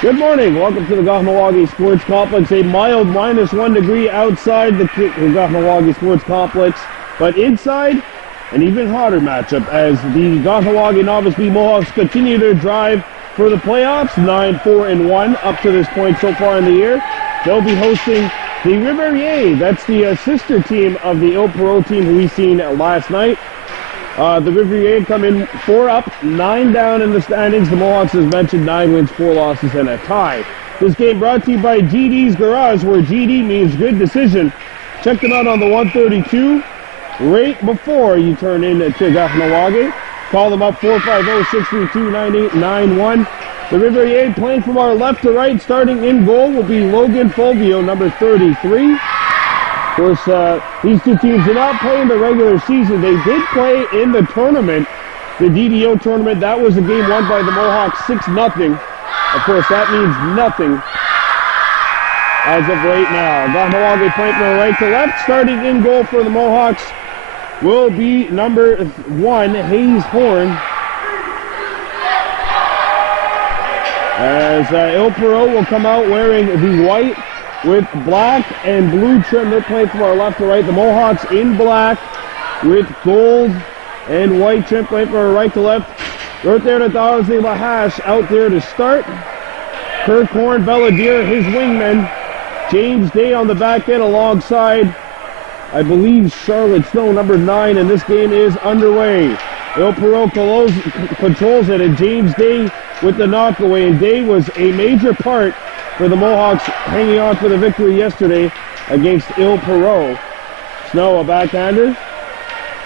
Good morning. Welcome to the Kahnawake Sports Complex. A mild -1 degree outside the Kahnawake Sports Complex, but inside, an even hotter matchup as the Kahnawake Novice B Mohawks continue their drive for the playoffs, 9-4-1 up to this point so far in the year. They'll be hosting the Riverains. That's the sister team of the Ile-Perrot team who we seen last night. The Riverains come in 4 up, 9 down in the standings. The Mohawks, as mentioned, 9 wins, 4 losses, and a tie. This game brought to you by GD's Garage, where GD means good decision. Check them out on the 132 right before you turn in to Kahnawake. Call them up 450-632-9891. The Riverains playing from our left to right, starting in goal will be Logan Fulvio, number 33. Of course, these two teams did not play in the regular season. They did play in the tournament, the DDO tournament. That was a game won by the Mohawks 6-0. Of course, that means nothing as of right now. Kahnawake playing from right to left. Starting in goal for the Mohawks will be number 1, Hayes Horn. As Ile-Perrot will come out wearing the white with black and blue trim. They're playing from our left to right. The Mohawks in black with gold and white trim, playing from our right to left. Right there to Darcy Lahash out there to start. Kirk Horn, Belladier, his wingman. James Day on the back end alongside, I believe, Charlotte Snow, number 9, and this game is underway. Ile-Perrot controls it, and James Day with the knockaway, and Day was a major part for the Mohawks hanging on for the victory yesterday against Ile-Perrot. Snow, a backhander.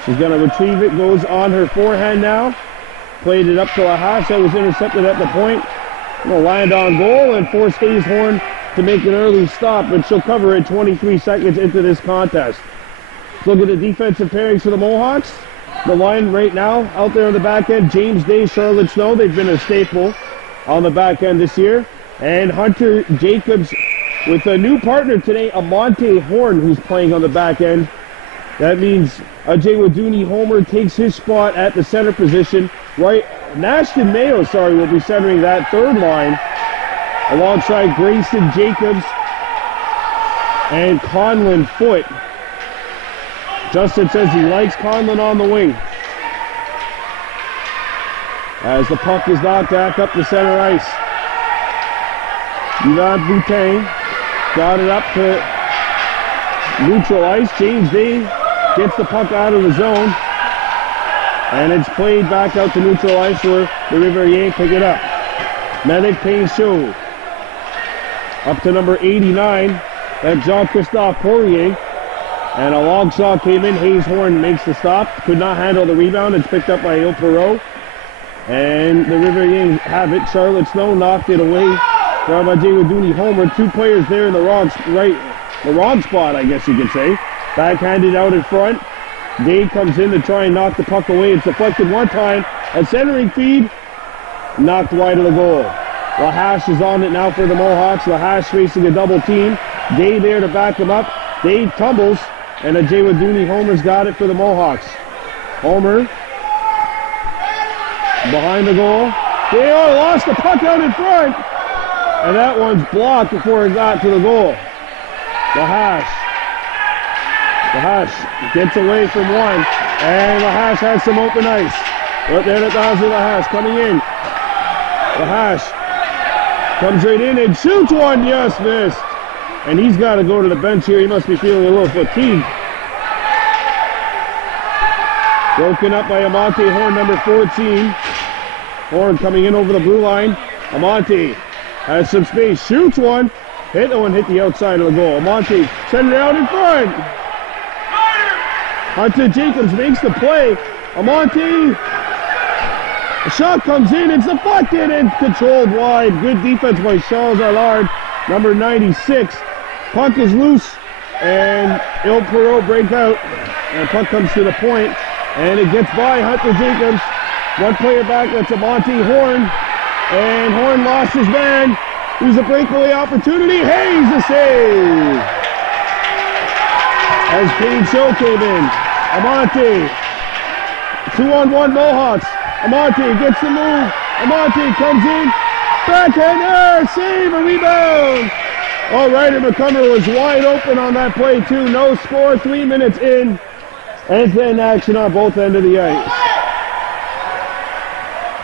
She's going to retrieve it, goes on her forehand now. Played it up to Lahash, that was intercepted at the point. Will land on goal and force Hayes Horn to make an early stop, but she'll cover it 23 seconds into this contest. Let's look at the defensive pairings for the Mohawks. The line right now out there on the back end, James Day, Charlotte Snow, they've been a staple on the back end this year. And Hunter Jacobs with a new partner today, Amante Horn, who's playing on the back end. That means Ajay Waduni Homer takes his spot at the center position. Right, Nashton Mayo, will be centering that third line alongside Grayson Jacobs and Conlon Foote. Justin says he likes Conlon on the wing. As the puck is knocked back up the center ice. Yvonne Boutin got it up to neutral ice. James Day gets the puck out of the zone. And it's played back out to neutral ice where the Riverains pick it up. Medic Pinchot up to number 89. That's Jean-Christophe Poirier. And a long shot came in. Hayes Horn makes the stop. Could not handle the rebound. It's picked up by Ile-Perrot. And the Riverains have it. Charlotte Snow knocked it away from Ajay Waduni Homer. 2 players there in the wrong spot, I guess you could say. Backhanded out in front. Day comes in to try and knock the puck away. It's deflected one time. A centering feed. Knocked wide of the goal. Lahash is on it now for the Mohawks. Lahash facing a double team. Day there to back him up. Day tumbles. And Ajay Waduni Homer's got it for the Mohawks. Homer. Behind the goal. They lost the puck out in front. And that one's blocked before it got to the goal. Lahash gets away from one. And Lahash has some open ice. Right there to Darcy Lahash coming in. Lahash comes right in and shoots one. Just missed. And he's got to go to the bench here. He must be feeling a little fatigued. Broken up by Amante Horn, number 14. Horn coming in over the blue line. Amante has some space. Shoots one. Hit the outside of the goal. Amante sent it out in front. Hunter Jacobs makes the play. Amante. The shot comes in. It's deflected and controlled wide. Good defense by Charles Allard, number 96. Puck is loose. And Ile-Perrot break out. And puck comes to the point. And it gets by Hunter Jacobs. One player back. That's Amante Horn. And Horn lost his man. There's a breakaway opportunity. Hayes a save. As Pinchot came in. Amante. 2-on-1 Mohawks. Amante gets the move. Amante comes in. Backhander, save, a rebound. All right, and McCumber was wide open on that play too. No score, 3 minutes in. And then action on both ends of the ice.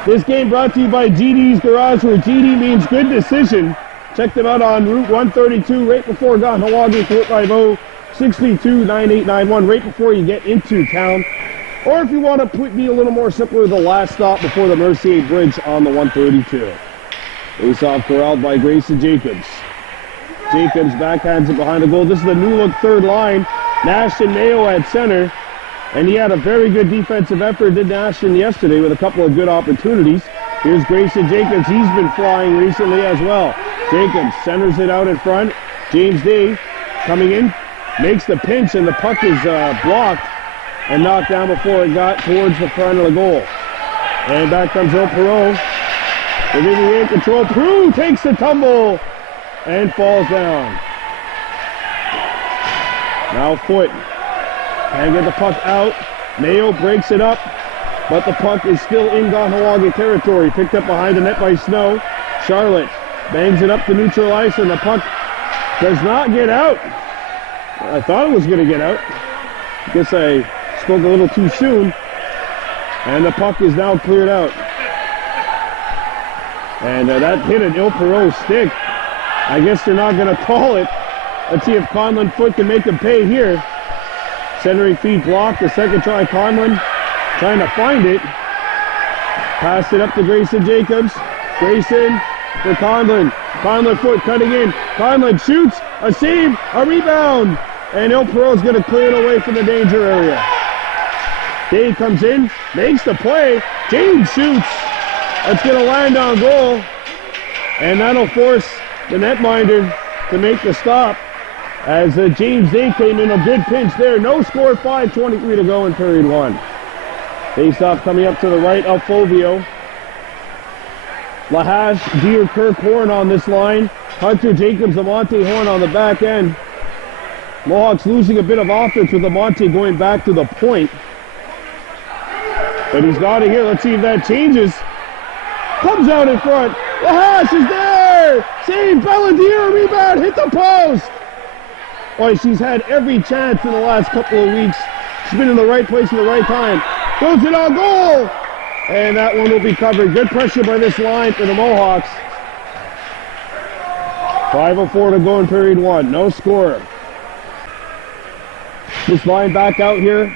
This game brought to you by GD's Garage, where GD means good decision. Check them out on Route 132, right before Kahnawake, 450-632-9891, right before you get into town. Or if you want to be a little more simpler, the last stop before the Mercier Bridge on the 132. Face-off corralled by Grayson Jacobs. Jacobs backhands it behind the goal. This is the new look third line. Nashton Mayo at center. And he had a very good defensive effort, did Nashton yesterday, with a couple of good opportunities. Here's Grayson Jacobs. He's been flying recently as well. Jacobs centers it out in front. James Day coming in, makes the pinch, and the puck is blocked and knocked down before it got towards the front of the goal. And back comes Ile-Perrot. The Riverains in control. Prue takes the tumble and falls down. Now Foot can't get the puck out. Mayo breaks it up, but the puck is still in Kahnawake territory. Picked up behind the net by Snow. Charlotte bangs it up to neutral ice, and the puck does not get out. I thought it was going to get out. I guess I spoke a little too soon. And the puck is now cleared out. And that hit an Ile-Perrot stick. I guess they're not going to call it. Let's see if Conlon Foot can make him pay here. Centering feed blocked. The second try, Conlon trying to find it. Passed it up to Grayson Jacobs. Grayson for Conlon. Conlon Foot cutting in. Conlon shoots. A save. A rebound. And Ile-Perrot's going to clear it away from the danger area. Day comes in. Makes the play. James shoots. That's going to land on goal. And that'll force the netminder to make the stop. As James Day came in, a good pinch there. No score, 5:23 to go in period one. Face-off coming up to the right of Fulvio. Lahash, Deer, Kirk Horn on this line. Hunter Jacobs, Amonte Horn on the back end. Mohawks losing a bit of offense with Amonte going back to the point. But he's got it here. Let's see if that changes. Comes out in front. Lahash is there! Save, Belladier, rebound, hit the post! Boy, she's had every chance in the last couple of weeks. She's been in the right place at the right time. Goes it on goal! And that one will be covered. Good pressure by this line for the Mohawks. 5:04 to go in period one. No score. This line back out here.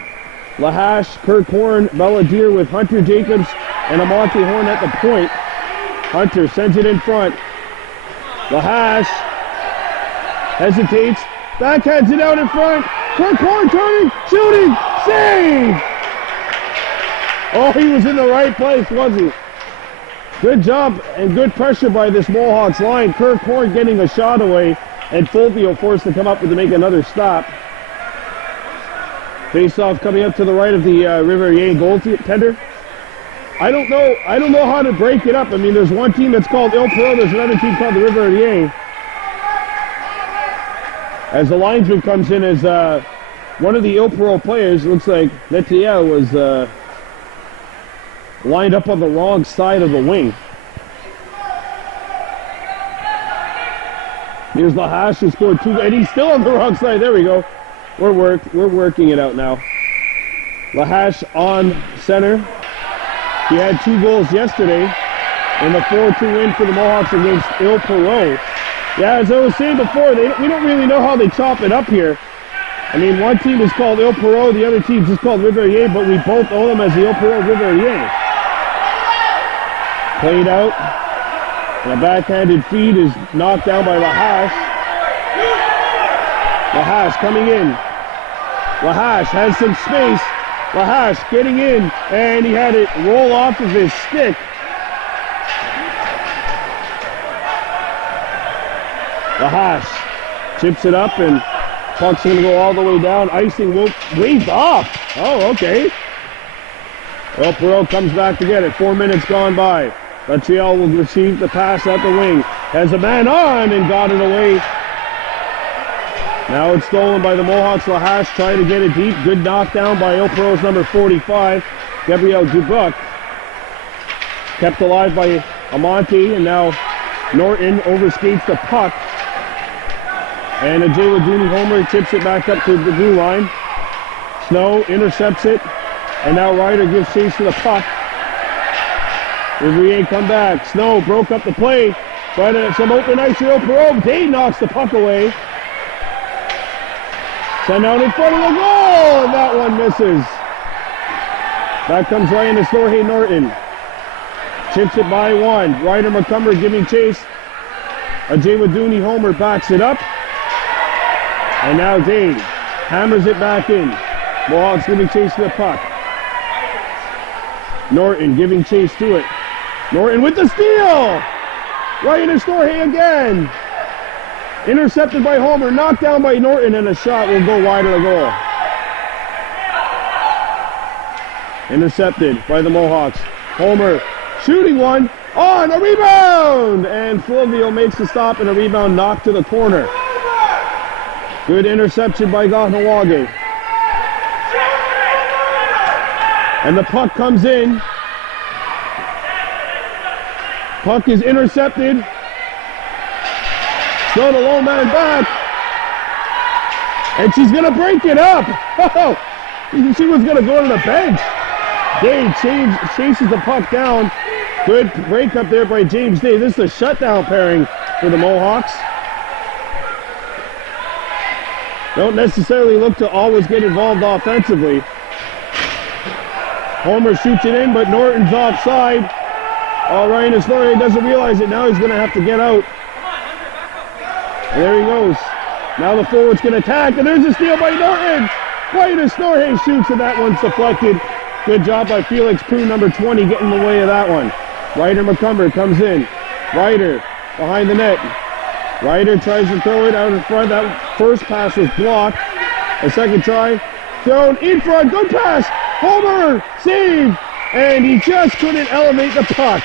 Lahash, Kirk Horn, Belladier with Hunter Jacobs and Amonte Horn at the point. Hunter sends it in front. Lahash hesitates. Backhands it out in front. Kirk Horn turning, shooting, save! Oh, he was in the right place, was he? Good job and good pressure by this Mohawks line. Kirk Horn getting a shot away, and Fulvio forced to come up to make another stop. Face-off coming up to the right of the Riverains goaltender. I don't know how to break it up. I mean, there's one team that's called Ile-Perrot, there's another team called the Riverains. As the linesman comes in as one of the Ile-Perrot players, looks like Letiel was lined up on the wrong side of the wing. Here's Lahash, who scored two, and he's still on the wrong side. There we go. We're working it out now. Lahash on center. He had 2 goals yesterday in the 4-2 win for the Mohawks against Ile-Perrot. Yeah, as I was saying before, we don't really know how they chop it up here. I mean, one team is called Ile-Perrot, the other team is just called Riverains, but we both own them as the Ile-Perrot Riverains. Played out. And a backhanded feed is knocked down by Lahash. Lahash coming in. Lahash has some space. Lahash getting in, and he had it roll off of his stick. Lahash chips it up, and puck's going to go all the way down. Icing waved off. Oh, okay. Ile-Perrot comes back to get it. 4 minutes gone by. Montreal will receive the pass at the wing. Has a man on and got it away. Now it's stolen by the Mohawks. Lahash trying to get it deep. Good knockdown by Ile-Perrot's number 45, Gabriel Dubuc. Kept alive by Amonte, and now Norton overskates the puck. And a Jay Laduni homer tips it back up to the blue line. Snow intercepts it. And now Ryder gives chase to the puck. Riverains come back. Snow broke up the play. But some open ice for Ile-Perrot. Day knocks the puck away. Send out in front of the goal. And that one misses. That comes right into Storhay Norton. Chips it by one. Ryder McCumber giving chase. A Jay Laduni homer backs it up. And now Dave hammers it back in. Mohawks giving chase to the puck. Norton giving chase to it. Norton with the steal! Right into Storhay again. Intercepted by Homer, knocked down by Norton, and a shot will go wide of the goal. Intercepted by the Mohawks. Homer shooting one on a rebound! And Fulvio makes the stop and a rebound knocked to the corner. Good interception by Kahnawake. And the puck comes in. Puck is intercepted. Throw the low man back. And she's going to break it up. Oh, she was going to go to the bench. Dave chases the puck down. Good break up there by James Day. This is a shutdown pairing for the Mohawks. Don't necessarily look to always get involved offensively. Homer shoots it in, but Norton's offside. All right, and Storhay doesn't realize it. Now he's going to have to get out. And there he goes. Now the forward's going to attack, and there's a steal by Norton. Right as Storhay shoots, and that one's deflected. Good job by Felix Prue, number 20, getting in the way of that one. Ryder McCumber comes in. Ryder behind the net. Ryder tries to throw it out in front. That first pass was blocked. A second try. Thrown in front. Good pass. Homer save. And he just couldn't elevate the puck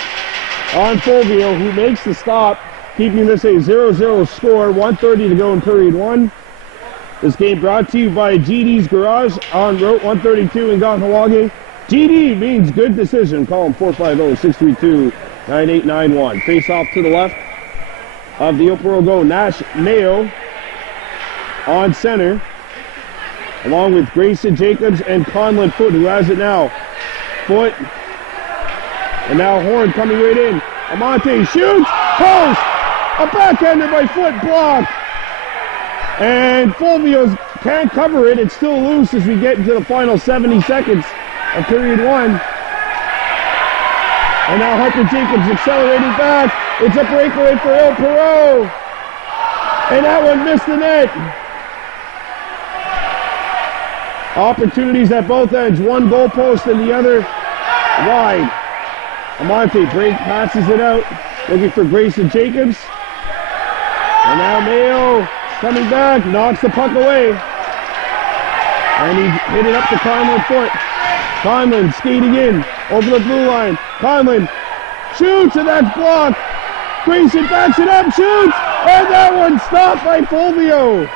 on Fulvio, who makes the stop, keeping this a 0-0 score. 1:30 to go in period one. This game brought to you by GD's Garage on Route 132 in Kahnawake. GD means good decision. Call them 450-632-9891. Face off to the left of the Ile-Perrot go. Nash Mayo on center, along with Grayson Jacobs and Conlon Foote, who has it now. Foote, and now Horn coming right in. Amante shoots, post, a backhander by Foote, blocked. And Fulvio can't cover it. It's still loose as we get into the final 70 seconds of period one. And now Hunter Jacobs accelerating back. It's a breakaway for Ile-Perrot. And that one missed the net. Opportunities at both ends. One goalpost and the other wide. Amante break passes it out. Looking for Grayson Jacobs. And now Mayo coming back. Knocks the puck away. And he hit it up to Conlon Foote. Conlon skating in over the blue line. Conlon shoots, and that's blocked. Grayson backs it up, shoots, and that one stopped by Fulvio.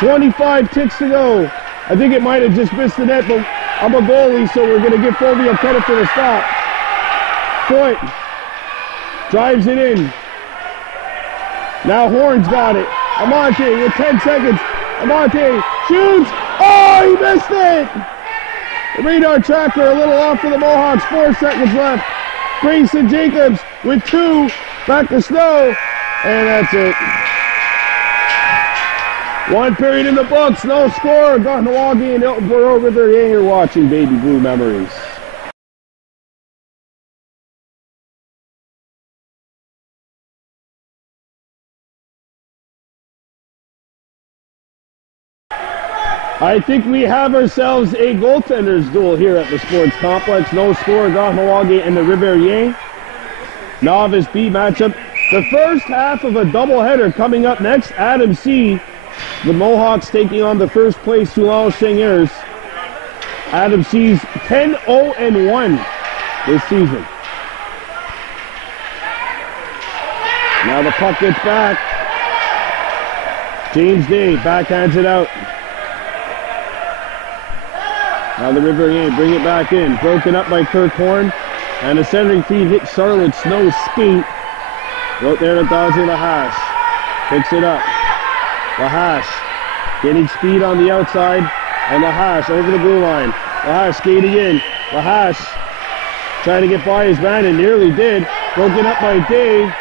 25 ticks to go. I think it might have just missed the net, but I'm a goalie, so we're going to give Fulvio credit for the stop. Foote drives it in. Now Horn's got it. Amante with 10 seconds. Amante shoots. Oh, he missed it! The radar tracker a little off for the Mohawks. 4 seconds left. Grayson Jacobs with 2. Back to Snow. And that's it. One period in the books. No score. Kahnawake and Ile-Perrot Riverains are watching Baby Blue Memories. I think we have ourselves a goaltenders duel here at the sports complex. No score, Kahnawake and the Riverains. Novice B matchup. The first half of a doubleheader coming up next. Adam C. The Mohawks taking on the first place Toulon Seigneurs. Adam C's 10-0-1 this season. Now the puck gets back. James Day backhands it out. Now the Riverains bring it back in. Broken up by Kirk Horn. And the centering feed hit Charlotte Snow's skate. Out there to dodging LaHash. Picks it up. LaHash getting speed on the outside. And LaHash over the blue line. LaHash skating in. LaHash trying to get by his man and nearly did. Broken up by Dave.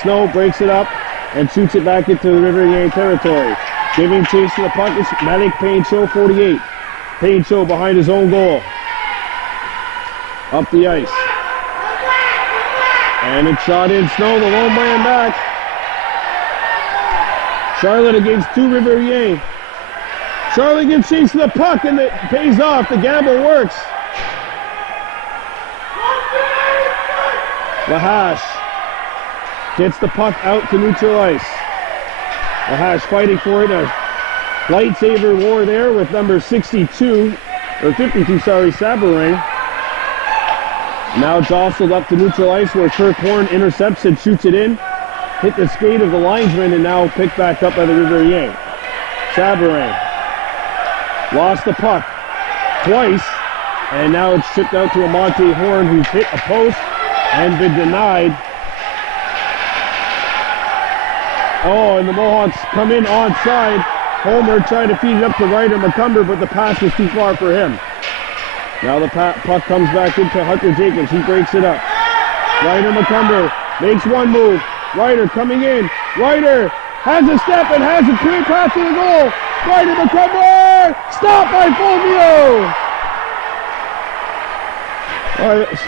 Snow breaks it up and shoots it back into the Riverains territory. Giving chase to the puck is Malik Payne-Show, 48. Payne-Show behind his own goal. Up the ice. And it's shot in. Snow, the lone man back. Charlotte against 2 Riverains. Charlotte gives chase to the puck and it pays off. The gamble works. LaHash gets the puck out to neutral ice. LaHash fighting for it. A lightsaber war there with number 52, or 52, sorry, Sabourin. Now jostled up to neutral ice where Kirk Horn intercepts and shoots it in. Hit the skate of the linesman and now picked back up by the Riverains. Sabourin lost the puck twice and now it's shipped out to Amante Horn, who's hit a post and been denied. Oh, and the Mohawks come in onside. Homer trying to feed it up to Ryder McCumber, but the pass was too far for him. Now the puck comes back into Hunter Jacobs. He breaks it up. Ryder McCumber makes one move. Ryder coming in. Ryder has a step and has a clear path to the goal. Ryder McCumber! Stopped by Fulvio!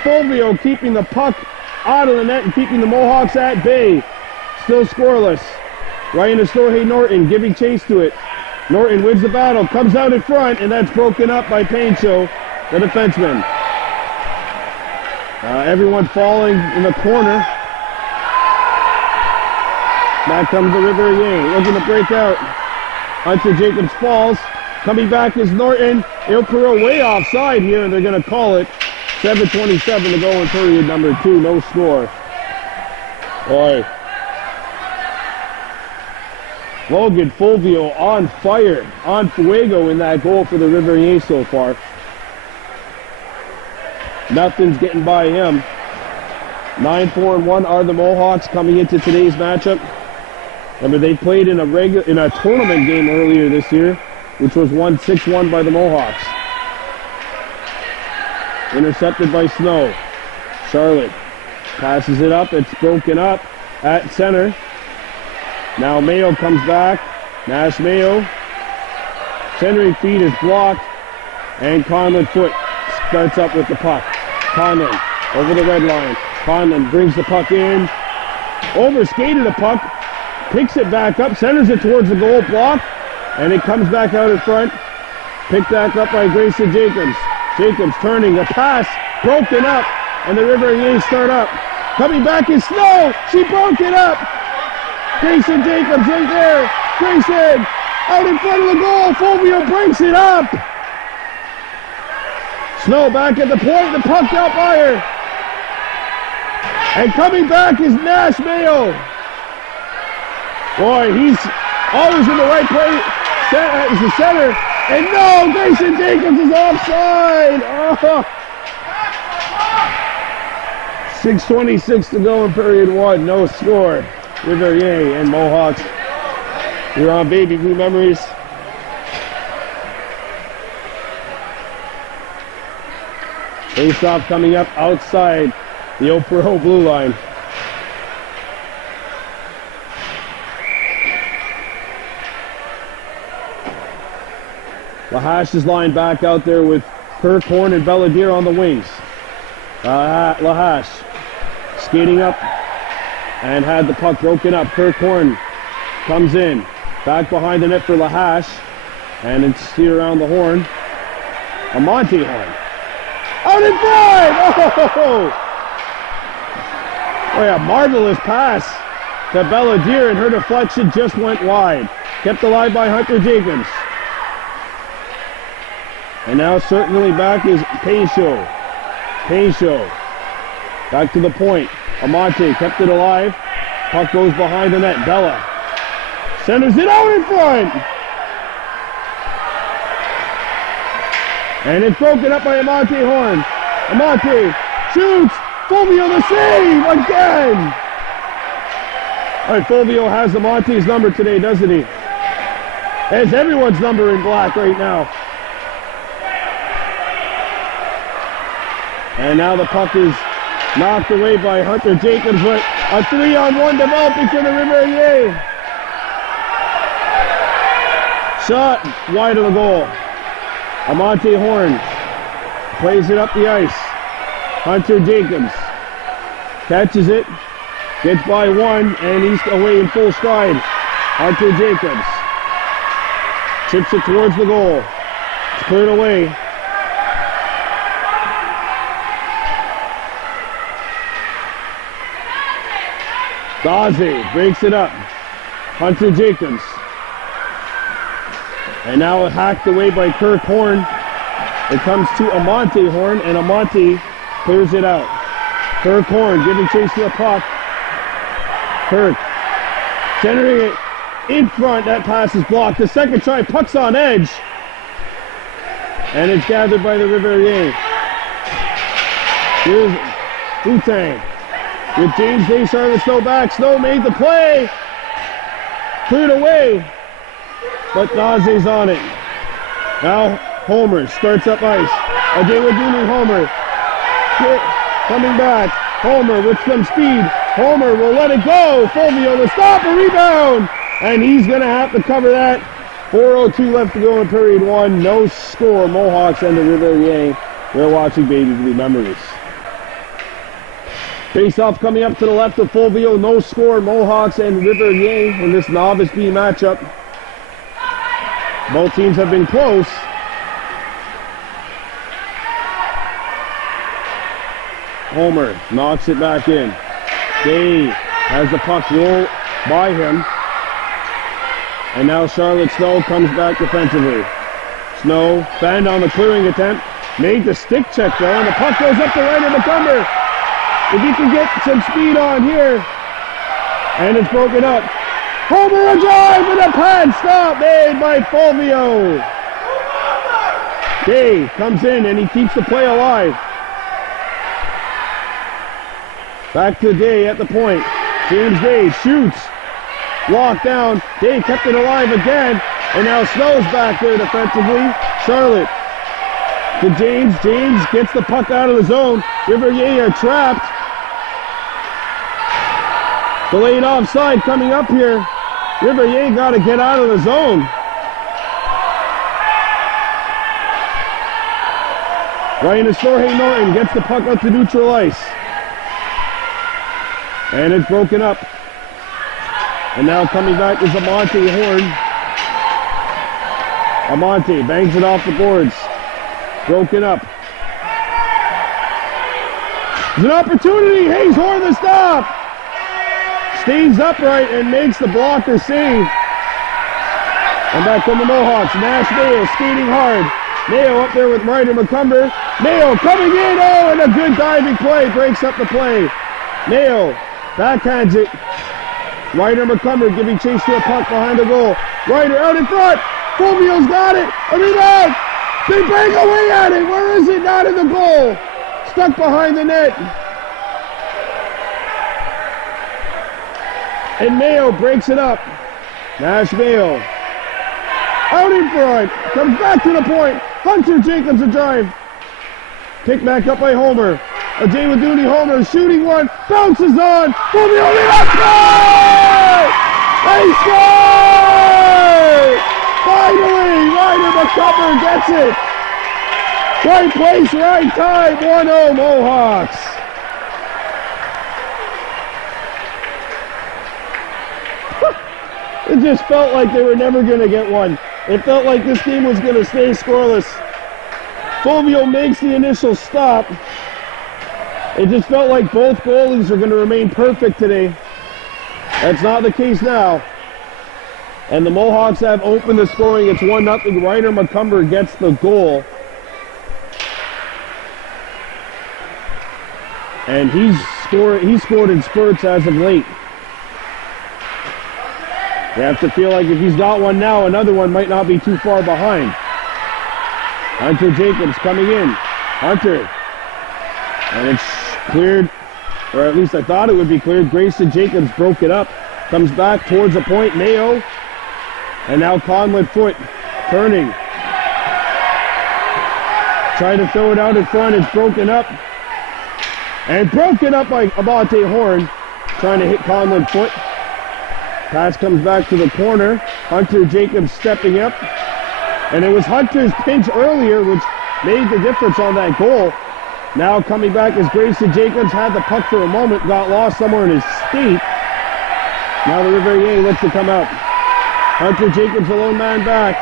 Fulvio keeping the puck out of the net and keeping the Mohawks at bay. Still scoreless. Ryan Estorje Norton giving chase to it. Norton wins the battle, comes out in front, and that's broken up by Payne-Show, the defenseman. Everyone falling in the corner. Back comes the Riverains, looking to break out. Hunter Jacobs falls. Coming back is Norton. Ile-Perrot way offside here, and they're going to call it. 7:27 to go in period number 2. No score. Boy. Logan Fulvio on fire, on fuego in that goal for the Riverains so far. Nothing's getting by him. 9-4-1 are the Mohawks coming into today's matchup. Remember, they played in a tournament game earlier this year, which was won 6-1 by the Mohawks. Intercepted by Snow. Charlotte passes it up. It's broken up at center. Now Mayo comes back. Nash Mayo. Centering feed is blocked. And Conlon Foot starts up with the puck. Conlon over the red line. Conlon brings the puck in. Overskated the puck. Picks it back up. Centers it towards the goal block. And it comes back out in front. Picked back up by Grayson Jacobs. Jacobs turning. The pass broken up. And the Riverains start up. Coming back is Snow. She broke it up. Grayson Jacobs right there. Grayson out in front of the goal. Fulvio breaks it up. Snow back at the point. The puck out by her. And coming back is Nash Mayo. Boy, he's always in the right place. He's the center. And no, Grayson Jacobs is offside. Oh. 6:26 to go in period 1. No score. Riverains and Mohawks. You're on Baby Blue Memories. Face-off coming up outside the Ile-Perrot blue line. LaHash is lined back out there with Kirk Horn and Belladere on the wings. LaHash skating up and had the puck broken up. Kirk Horn comes in. Back behind the net for LaHash. And it's here around the horn. Amante Horn. Out in front! Oh! Boy, a marvelous pass to Belladere, and her deflection just went wide. Kept alive by Hunter Jacobs. And now certainly back is Payne-Show. Payne-Show. Back to the point. Amante kept it alive. Puck goes behind the net. Bella centers it out in front. And it's broken up by Amante Horn. Amante shoots. Fulvio the save again. All right, Fulvio has the Monte's number today, doesn't he? Has everyone's number in black right now. And now the puck is knocked away by Hunter Jacobs, but a 3-on-1 developing for the Riverains. Shot wide of the goal. Amante Horn plays it up the ice. Hunter Jacobs catches it, gets by one, and he's away in full stride. Hunter Jacobs chips it towards the goal. It's cleared away. Daze breaks it up. Hunter Jacobs. And now hacked away by Kirk Horn. It comes to Amante Horn, and Amante clears it out. Kirk Horn giving chase to the puck. Kirk centering it in front. That pass is blocked. The second try, puck's on edge. And it's gathered by the Riverains. Here's Wu-Tang with James Day, Charlotte Snow back. Snow made the play. Cleared away. But Daze's on it. Now Homer starts up ice. Ajay Homer coming back. Homer with some speed. Homer will let it go. Fulvio to stop a rebound. And he's going to have to cover that. 4:02 left to go in period one. No score. Mohawks and the Riverains. We're watching Baby Blue Memories. Face-off coming up to the left of Fulvio. No score. Mohawks and Riverains in this Novice B matchup. Both teams have been close. Homer knocks it back in. Day has the puck roll by him. And now Charlotte Snow comes back defensively. Snow, fanned on the clearing attempt. Made the stick check though, and the puck goes up the right of McCumber. If he can get some speed on here. And it's broken up. Homer a drive with a pad stop made by Fulvio. Day comes in and he keeps the play alive. Back to Day at the point. James Day shoots. Locked down. Day kept it alive again. And now Snow's back there defensively. Charlotte to James. James gets the puck out of the zone. Riverains are trapped. Delayed offside coming up here. Riverains got to get out of the zone. Ryan Estorje Norton gets the puck up to neutral ice. And it's broken up. And now coming back is Amante Horn. Amante bangs it off the boards. Broken up. There's an opportunity. Hayes Horn the stop. Stays upright and makes the blocker save. And back from the Mohawks. Nash Mayo skating hard. Mayo up there with Ryder McCumber. Mayo coming in. Oh, and a good diving play. Breaks up the play. Mayo backhands it. Ryder McCumber giving chase to a puck behind the goal. Ryder out in front. Fulvio's got it. A rebound. They bang away at it. Where is it? Not in the goal. Stuck behind the net. And Mayo breaks it up. Nash Mayo. Out in front. Comes back to the point. Hunter Jacobs a drive. Picked back up by Homer. A Jay Waduni Homer shooting one. Bounces on. Fulvio score! They score! Finally, Ryder McCumber gets it. Right place, right time. 1-0 Mohawks. It just felt like they were never going to get one. It felt like this game was going to stay scoreless. Fulvio makes the initial stop. It just felt like both goalies are going to remain perfect today. That's not the case now. And the Mohawks have opened the scoring. It's 1-0. Ryder McCumber gets the goal. And he's scored in spurts as of late. You have to feel like if he's got one now, another one might not be too far behind. Hunter Jacobs coming in. Hunter. And it's Cleared, or at least I thought it would be cleared. Grayson Jacobs broke it up. Comes back towards the point. Mayo. And now Conlon Foot turning. Trying to throw it out in front. It's broken up. And broken up by Abate Horn. Trying to hit Conlon Foot. Pass comes back to the corner. Hunter Jacobs stepping up. And it was Hunter's pinch earlier which made the difference on that goal. Now coming back is Grayson Jacobs. Had the puck for a moment. Got lost somewhere in his skate. Now the Riverains looks to come out. Hunter Jacobs, a lone man back.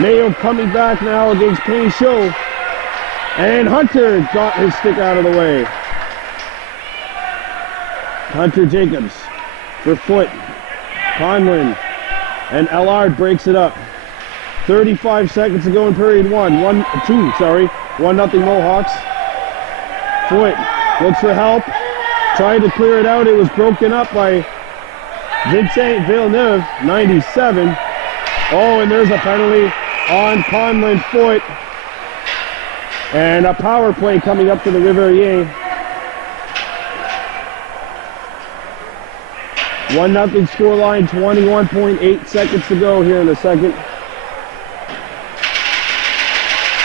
Mayo coming back now against Kenny Show. And Hunter got his stick out of the way. Hunter Jacobs for Foot. Conlon and Allard breaks it up. 35 seconds to go in period 1. 1-0 Mohawks. Foot looks for help. Trying to clear it out. It was broken up by Vincent Villeneuve, 97. Oh, and there's a penalty on Conlon Foot. And a power play coming up to the Riverains. 1-0 scoreline, 21.8 seconds to go here in the second.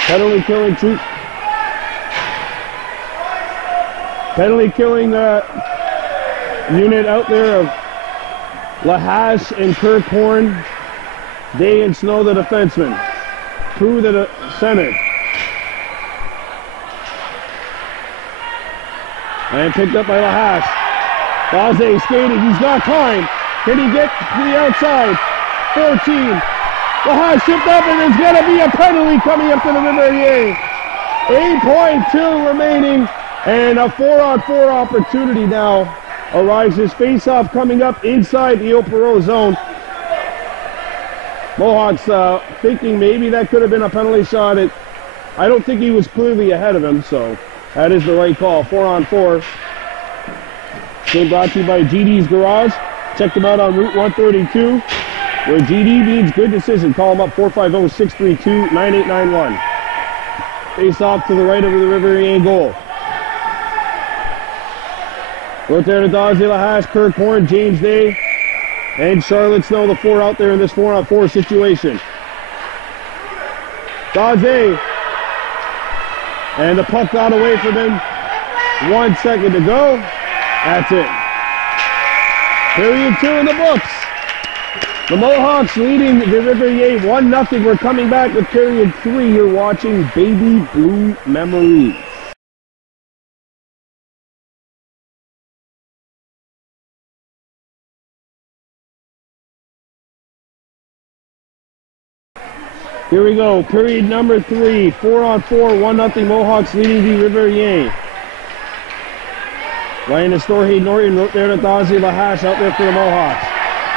Penalty killing troop. Penalty killing unit out there of Lahash and Kirk Horn. Day and Snow, the defenseman. Crew, the center. And picked up by Lahash. Baze skating. He's got time. Can he get to the outside? 14. Lahash shipped up, and there's going to be a penalty coming up to the Riverains. 8.2 remaining, and a 4-on-4 opportunity now arises. Face-off coming up inside the Ile-Perrot zone. Mohawks thinking maybe that could have been a penalty shot. I don't think he was clearly ahead of him, so that is the right call. 4-on-4. Game brought to you by GD's Garage. Check them out on Route 132, where GD means good decision. Call them up 450-632-9891. Face off to the right of the Riverains goal. Right there to Daze Lahash, Kirk Horn, James Day, and Charlotte Snow, the 4 out there in this 4-on-4 situation. Daze. And the puck got away from him. 1 second to go. That's it. Period 2 in the books. The Mohawks leading the Riverains 1-0. We're coming back with period 3. You're watching Baby Blue Memories. Here we go. Period number 3. 4-on-4. 1-0 Mohawks leading the Riverains. Ryan Storhay Norton wrote there to Daze Lahash out there for the Mohawks.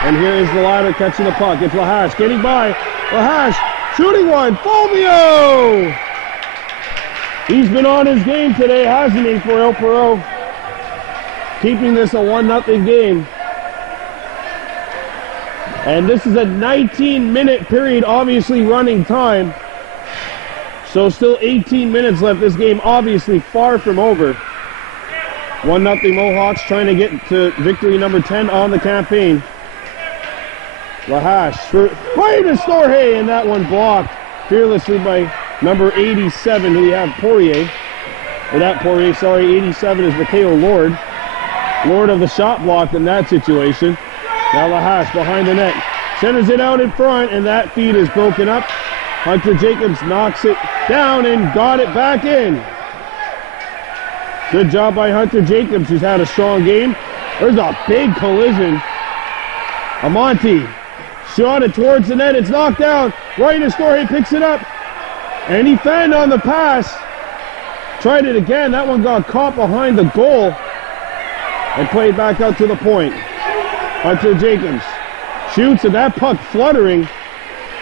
And here is the ladder catching the puck. It's Lahash getting by. Lahash shooting one. Fulvio! He's been on his game today, hasn't he, for Ile-Perrot? Keeping this a 1-0 game. And this is a 19-minute period, obviously running time. So still 18 minutes left. This game obviously far from over. 1-0 Mohawks trying to get to victory number 10 on the campaign. Lahash for right to Storhay, and that one blocked fearlessly by number 87, who we have Poirier. Or not Poirier, sorry, 87 is Mateo Lord. Lord of the shot block in that situation. Now Lahash behind the net. Centers it out in front, and that feed is broken up. Hunter Jacobs knocks it down and got it back in. Good job by Hunter Jacobs, who's had a strong game. There's a big collision. Amonte shot it towards the net. It's knocked down. Right in Storhay picks it up. And he fanned on the pass. Tried it again. That one got caught behind the goal. And played back out to the point. Hunter Jacobs shoots, and that puck fluttering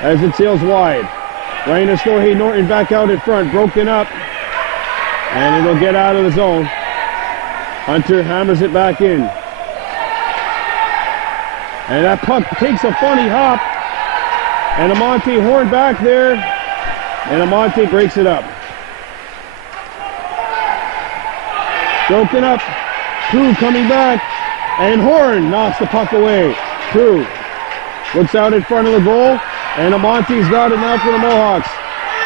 as it sails wide. Right in Storhay Norton back out in front. Broken up. And it'll get out of the zone. Hunter hammers it back in. And that puck takes a funny hop. And Amonte Horn back there. And Amonte breaks it up. Broken up. Crew coming back. And Horn knocks the puck away. Crew looks out in front of the goal. And Amonte's got it now for the Mohawks.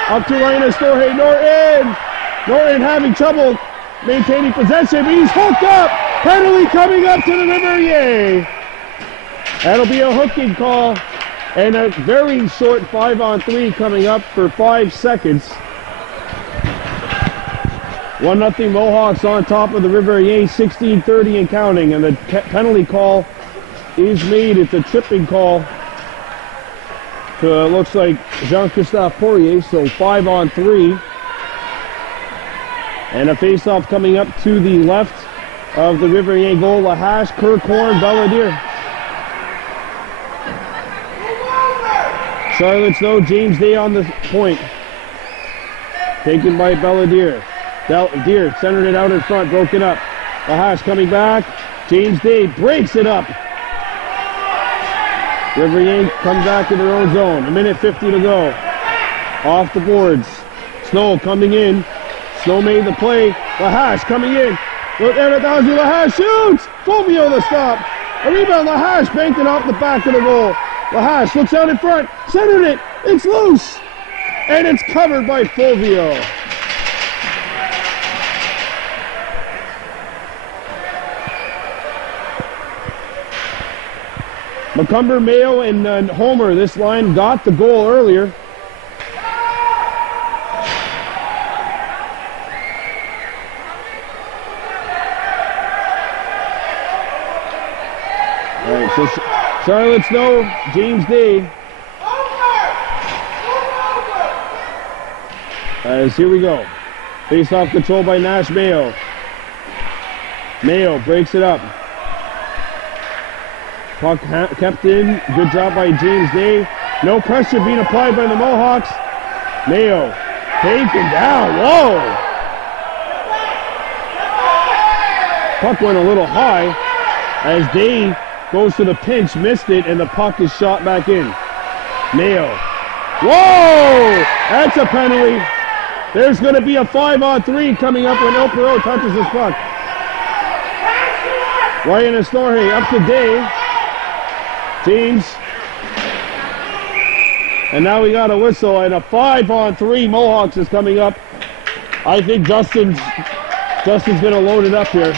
Up to Ryan Storey. Norton having trouble maintaining possession, but he's hooked up. Penalty coming up to the Riverains. That'll be a hooking call. And a very short 5-on-3 coming up for 5 seconds. 1-0 Mohawks on top of the Riverains, 16:30 and counting. And the penalty call is made. It's a tripping call to, looks like, Jean-Christophe Poirier, so 5-on-3. And a face-off coming up to the left of the Riverains goal. Lahache, Kirkhorn, Belladier. Charlotte's though, James Day on the point. Taken by Belladier. Deer centered it out in front, broken up. Lahache coming back. James Day breaks it up. Riverains come back in their own zone. 1:50 to go. Off the boards. Snow coming in. Snow made the play. Lahache coming in. Look there at Dowsey. Lahache shoots. Fulvio the stop. A rebound. Lahache banked it off the back of the goal. Lahache looks out in front. Centered it. It's loose. And it's covered by Fulvio. McCumber, Mayo, and Homer, this line got the goal earlier. All right, so Charlotte's no, James Day. As here we go. Face-off control by Nash Mayo. Mayo breaks it up. Puck kept in. Good job by James Day. No pressure being applied by the Mohawks. Mayo taken down. Whoa! Puck went a little high as Day goes to the pinch, missed it, and the puck is shot back in. Mayo. Whoa! That's a penalty. There's going to be a 5-on-3 coming up when Ile-Perrot touches this puck. Ryan Astorhe up to Day. James. And now we got a whistle, and a 5-on-3 Mohawks is coming up. I think Justin's going to load it up here.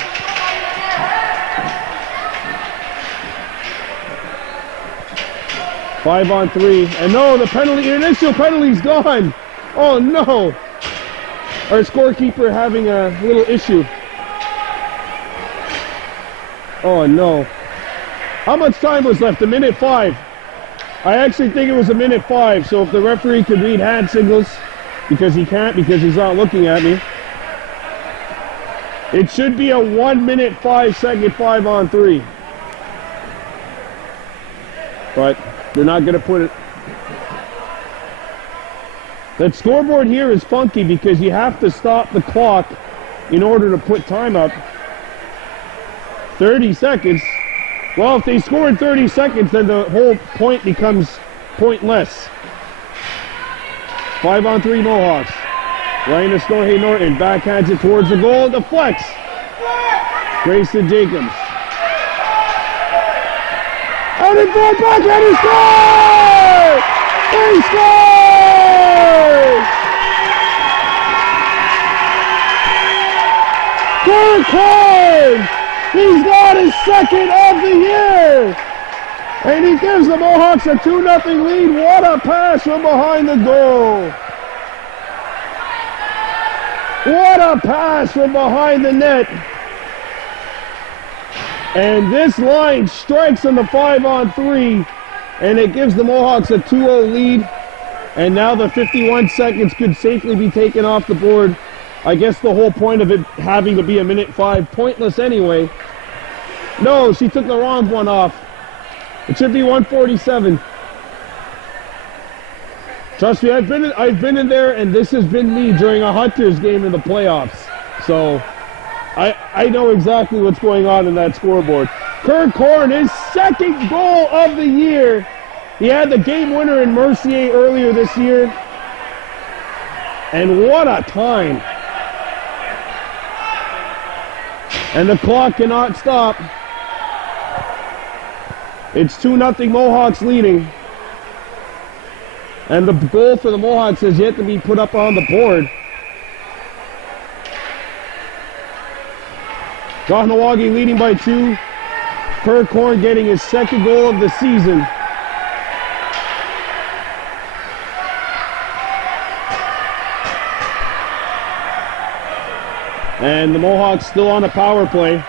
Five on three, and no, the penalty, initial penalty's gone. Oh no! Our scorekeeper having a little issue. Oh no! How much time was left? 1:05. I actually think it was 1:05. So if the referee could read hand signals, because he can't, because he's not looking at me. It should be a 1:05 5-on-3. But they're not going to put it. That scoreboard here is funky because you have to stop the clock in order to put time up. 30 seconds. Well, if they score in 30 seconds, then the whole point becomes pointless. 5-on-3 Mohawks. Ryan Astorhe Norton backhands it towards the goal. Deflects. Grayson Jacobs. Out in front, backhand, he scores! He scores! Kirkhorn! He's got his second of the year! And he gives the Mohawks a 2-0 lead. What a pass from behind the goal! What a pass from behind the net! And this line strikes on the 5-on-3, and it gives the Mohawks a 2-0 lead. And now the 51 seconds could safely be taken off the board. I guess the whole point of it having to be 1:05, pointless anyway. No, she took the wrong one off. It should be 1:47. Trust me, I've been in there, and this has been me during a Hunters game in the playoffs. So I know exactly what's going on in that scoreboard. Kirkhorn, his second goal of the year. He had the game winner in Mercier earlier this year. And what a time. And the clock cannot stop. It's 2-0 Mohawks leading. And the goal for the Mohawks has yet to be put up on the board. Kahnawake leading by 2. Kirk Horn getting his second goal of the season. And the Mohawks still on a power play.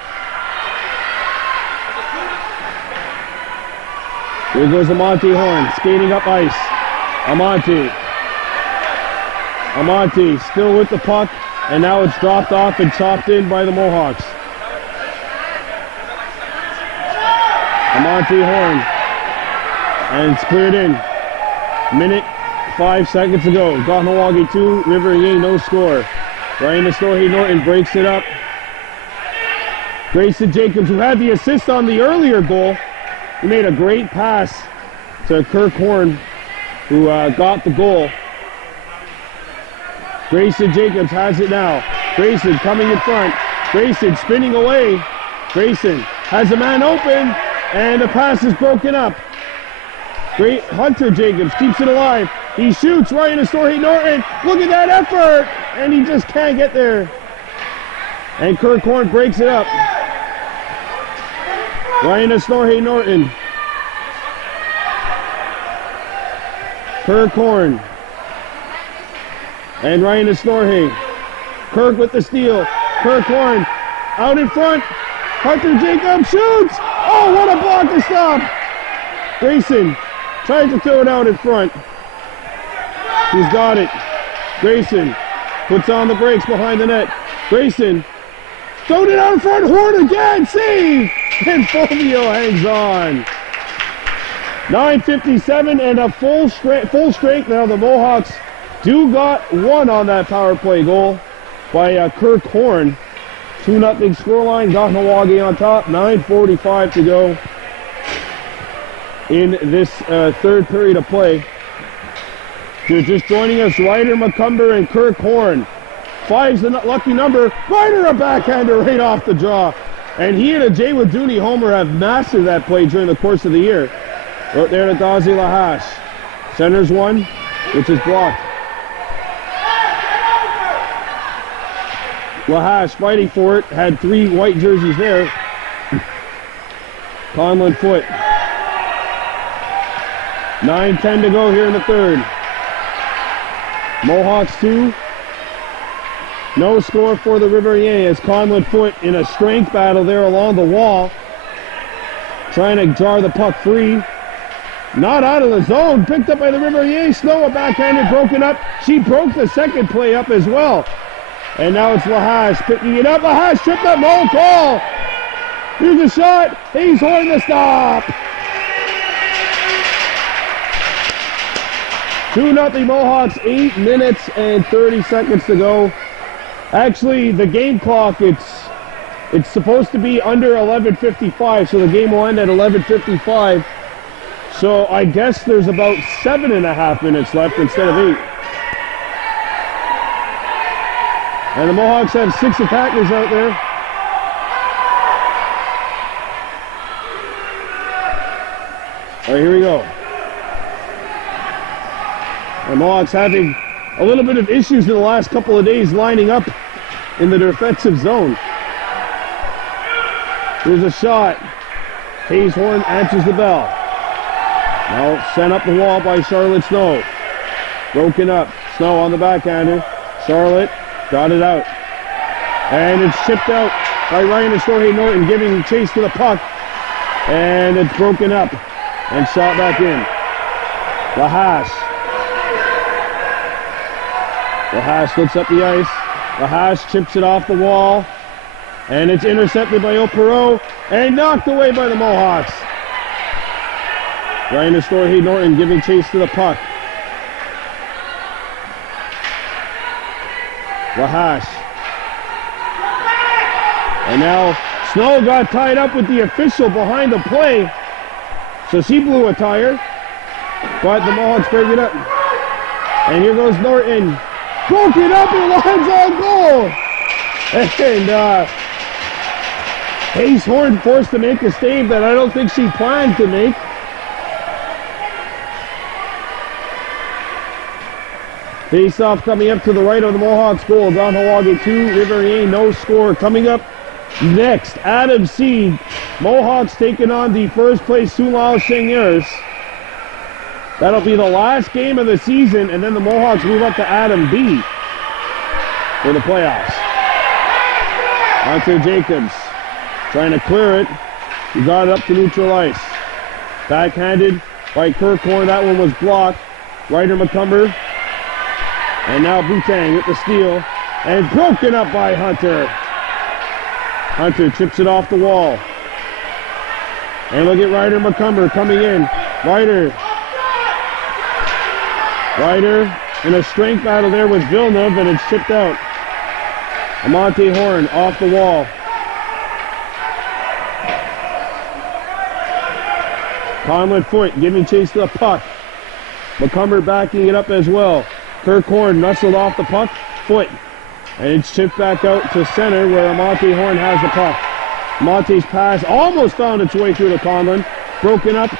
Here goes Amante Horn, skating up ice. Amante still with the puck, and now it's dropped off and chopped in by the Mohawks. Amante Horn, and it's cleared in. Minute, 5 seconds to go. Kahnawake 2, Riverains no score. Ryan Norton breaks it up. Grayson Jacobs, who had the assist on the earlier goal, he made a great pass to Kirk Horn, who got the goal. Grayson Jacobs has it now. Grayson coming in front. Grayson spinning away. Grayson has a man open, and the pass is broken up. Great Hunter Jacobs keeps it alive. He shoots. Ryan Norton. Look at that effort, and he just can't get there. And Kirk Horn breaks it up. Ryan Norton. Kirk Horn. And Ryan Estorhe. Kirk with the steal. Kirk Horn out in front. Hunter Jacobs shoots. Oh, what a block to stop. Grayson tries to throw it out in front. He's got it. Grayson puts on the brakes behind the net. Grayson throwed it out in front. Horn again. Save. And Fulvio hangs on. 9:57 and a full strength. Now the Mohawks do got one on that power play goal by Kirk Horn. 2-0 scoreline. Kahnawake on top. 9:45 to go in this third period of play. If you're just joining us, Ryder McCumber and Kirk Horn. 5's the lucky number. Ryder a backhander right off the draw. And he and a Jay Waduni homer have mastered that play during the course of the year. Right there to Gazi Lahash. Centers one, which is blocked. Lahash fighting for it. Had 3 white jerseys there. Conlon Foot. 9:10 to go here in the third. Mohawks 2. No score for the Riverains as Conlon Foot in a strength battle there along the wall. Trying to jar the puck free. Not out of the zone. Picked up by the Riverains. Snow, a backhander broken up. She broke the second play up as well. And now it's Lahash picking it up. Lahash tripped up. No call. Here's a shot. He's holding the stop. 2-0 Mohawks. 8 minutes and 30 seconds to go. Actually, the game clock, it's supposed to be under 11:55, so the game will end at 11:55. So I guess there's about 7.5 minutes left instead of 8. And the Mohawks have 6 attackers out there. All right, here we go. The Mohawks having a little bit of issues in the last couple of days lining up in the defensive zone. Here's a shot. Hayes Horn answers the bell. Now sent up the wall by Charlotte Snow. Broken up. Snow on the backhander. Charlotte got it out. And it's chipped out by Ryan Norton giving chase to the puck. And it's broken up and shot back in. Lahash. Lahash splits up the ice. Lahash chips it off the wall. And it's intercepted by Ile-Perrot and knocked away by the Mohawks. Ryan Norton giving chase to the puck. Lahash. And now Snow got tied up with the official behind the play. So she blew a tire. But the Mohawks break it up. And here goes Norton. Broke it up and lines on goal. And Hayes Horn forced to make a save that I don't think she planned to make. Face-off coming up to the right of the Mohawks goal. Kahnawake 2, Riverains no score. Coming up next, Adam C. Mohawks taking on the first place Sulao Seigneurs. That'll be the last game of the season, and then the Mohawks move up to Adam B for the playoffs. Hunter Jacobs trying to clear it. He got it up to neutral ice. Backhanded by Kirkhorn. That one was blocked. Ryder McCumber. And now Boutang with the steal. And broken up by Hunter. Hunter chips it off the wall. And look at Ryder McCumber coming in. Ryder in a strength battle there with Villeneuve, and it's chipped out. Amante Horn off the wall. Conlon Foot giving chase to the puck. McCumber backing it up as well. Kirkhorn nuzzled off the puck. Foot. And it's chipped back out to center where Amante Horn has the puck. Amante's pass almost found its way through to Conlon. Broken up.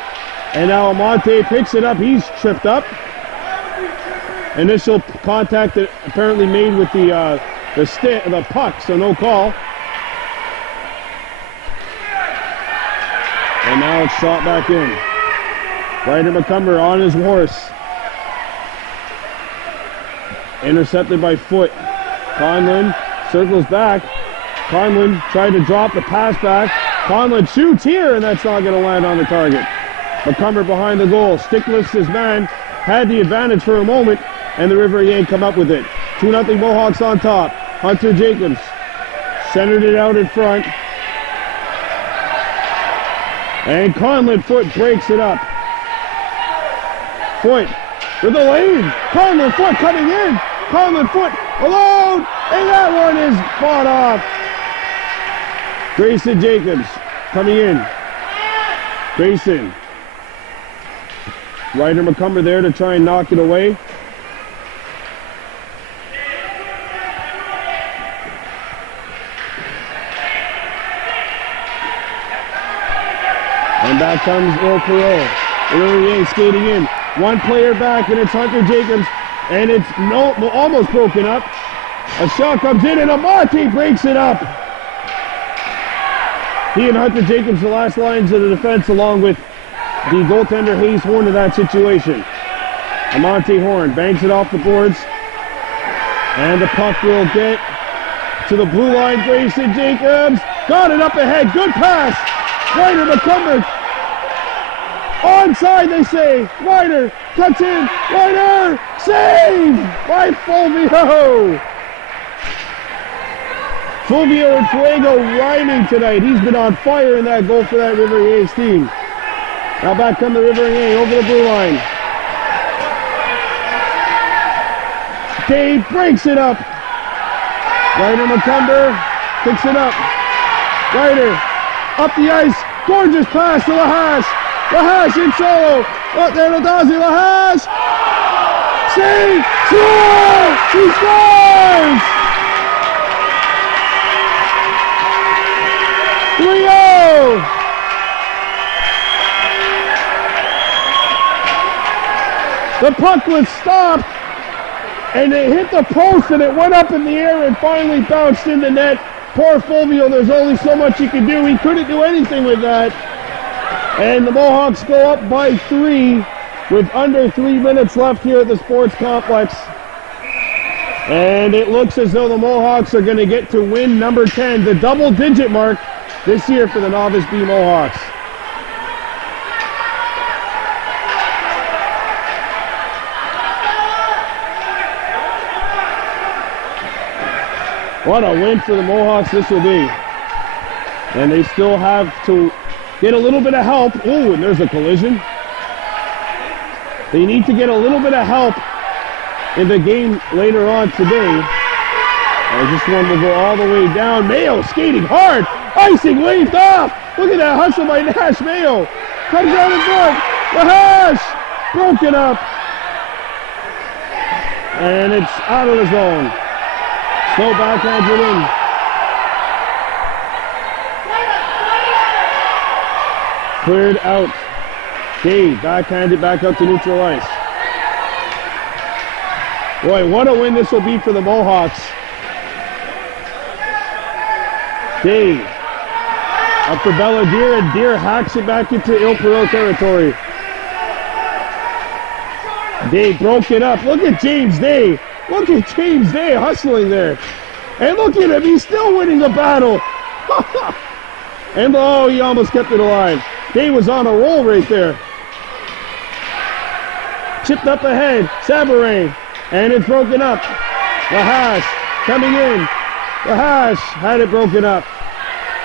And now Amante picks it up. He's tripped up. Initial contact that apparently made with the puck, so no call. And now it's shot back in. Ryder McCumber on his horse. Intercepted by Foot. Conlon circles back. Conlon tried to drop the pass back. Conlon shoots here, and that's not going to land on the target. McCumber behind the goal. Stickless, his man, had the advantage for a moment, and the Riverains come up with it. 2-0 Mohawks on top. Hunter Jacobs centered it out in front. And Conlon Foot breaks it up. Foot with the lane. Conlon Foot coming in. Conlon Foot alone. And that one is fought off. Grayson Jacobs coming in. Grayson. Ryder McCumber there to try and knock it away. And back comes Ile-Perrot. Riverains skating in. One player back, and it's Hunter Jacobs. And it's almost broken up. A shot comes in, and Amante breaks it up. He and Hunter Jacobs, the last lines of the defense, along with the goaltender Hayes Horn in that situation. Amante Horn banks it off the boards. And the puck will get to the blue line. Grayson Jacobs got it up ahead. Good pass. Ryder McCumber. Onside, they say. Ryder cuts in. Ryder save by Fulvio. Fulvio and Fuego rhyming tonight. He's been on fire in that goal for that Riverains team. Now back come the Riverains over the blue line. Dave breaks it up. Ryder McCumber picks it up. Ryder up the ice. Gorgeous pass to Lahash. Lahash in solo. Oh, there Nadazi. Lahash. Save. Score. He scores. 3-0. The puck was stopped, and it hit the post, and it went up in the air and finally bounced in the net. Poor Fulvio, there's only so much he could do. He couldn't do anything with that. And the Mohawks go up by 3 with under 3 minutes left here at the sports complex. And it looks as though the Mohawks are going to get to win number 10, the double-digit mark this year for the Novice B Mohawks. What a win for the Mohawks this will be. And they still have to get a little bit of help. Oh, and there's a collision. They need to get a little bit of help in the game later on today. And this one will go all the way down. Mayo skating hard. Icing waved off. Look at that hustle by Nash. Mayo comes down in front. The hash broken up. And it's out of the zone. Slow backhanded in. Cleared out. Day backhanded back up to neutral ice. Boy, what a win this will be for the Mohawks. Day up for Belladere, and Deer hacks it back into Ile-Perrot territory. Day broke it up. Look at James Day. Look at James Day hustling there. And look at him, he's still winning the battle. And oh, he almost kept it alive. Day was on a roll right there. Chipped up ahead, Savarin. And it's broken up. Lahash coming in. Lahash had it broken up.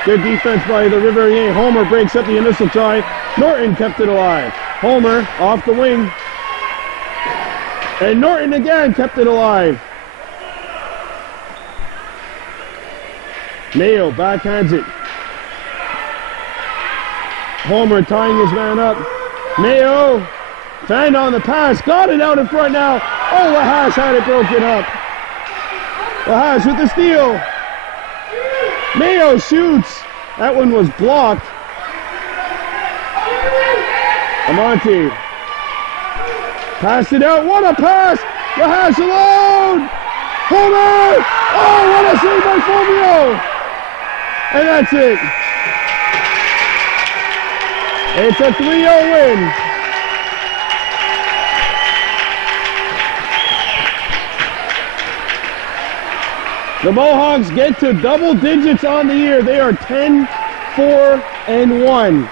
Good defense by the Riverains. Homer breaks up the initial try. Norton kept it alive. Homer off the wing. And Norton again kept it alive. Mayo backhands it. Homer tying his man up. Mayo fanned on the pass. Got it out in front now. Oh, Lahash had it broken up. Lahash with the steal. Mayo shoots. That one was blocked. Amante. Passed it out. What a pass. Lahash alone. Homer. Oh, what a save by Fulvio. And that's it. It's a 3-0 win. The Mohawks get to double digits on the year. They are 10-4-1.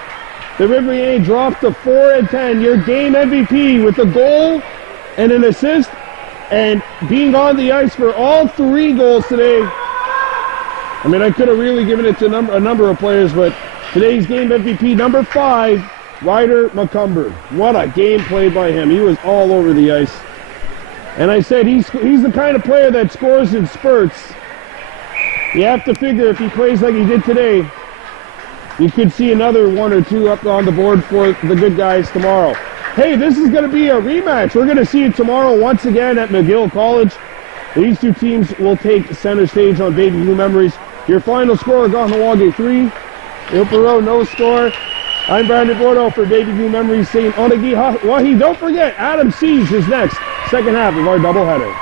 The Riverains dropped to 4-10. Your game MVP with a goal and an assist and being on the ice for all 3 goals today. I mean, I could have really given it to a number of players, but today's game MVP, number 5, Ryder McCumber. What a game played by him. He was all over the ice. And I said he's the kind of player that scores in spurts. You have to figure if he plays like he did today, you could see another 1 or 2 up on the board for the good guys tomorrow. Hey, this is going to be a rematch. We're going to see it tomorrow once again at McGill College. These 2 teams will take center stage on Baby Blue Memories. Your final score, Kahnawake 3, Ile-Perrot no score. I'm Brandon Bordeaux for Baby Blue Memories saying Onagi Wahi. Don't forget, Adam Siege is next, second half of our doubleheader.